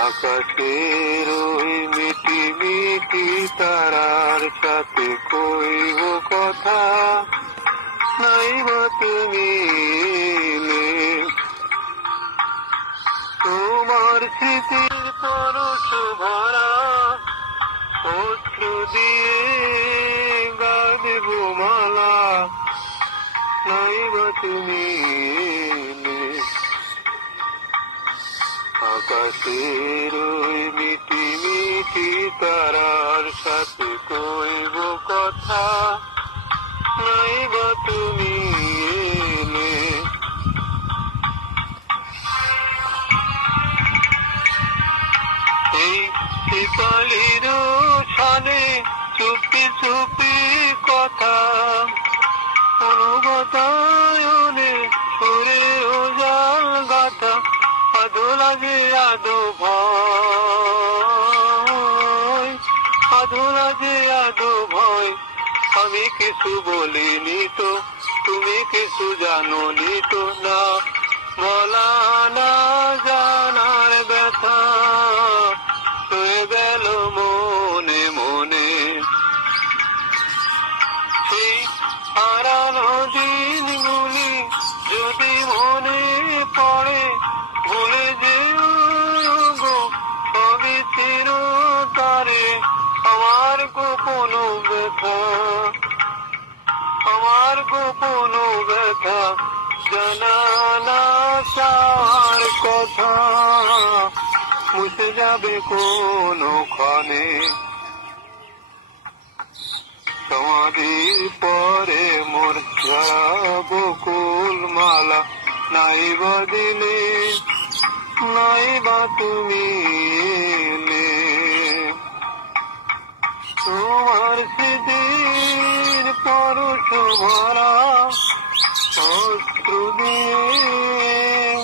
আকাশের ওই মিটি মিটি তারার সাথে কইব কথা, নাইব তুমি এলে। তোমার স্মৃতির পরশ ভরা অশ্রু দিয়ে গাইব মালা, নাইব তুমি এলে। আকাশের ওই মিটি মিটি তারার সাথে কইব কথা, নাইব তুমি এলে। এই শীতলীর ছানে চুপি চুপি কথা, অনুগতায়নে সুরে উজাল গাথা, আদো লাগে আদো ভয়, আদো লাগে আদো ভয়। আমি কিছু বলিনি তো, তুমি কিছু জানোনি তো, না বলা না জানার ব্যথা হয়ে গেল মনে মনে। সেই হারানো দিনগুলি যদি মনে পড়ে, ভুলে যেও গো সবই চিরতরে। আমার গোপন ব্যথা, আমার গোপন ব্যথা, জানা না চাওয়ার কথা মুছে যাবে কোনক্ষণে। সমাধির পরে মোর বকুল মালা, নাইবা দিলে, নাইবা তুমি এলে। তোমার স্মৃতির পরশ ভরা অশ্রু দিয়ে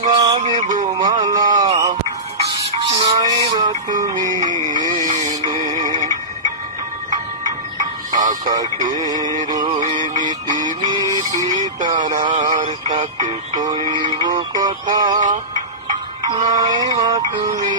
গাইব মালা, নাইবা তুমি এলে। আকাশের ওই মিটি মিটি তারার সাথে কইব কথা, নাইবা তুমি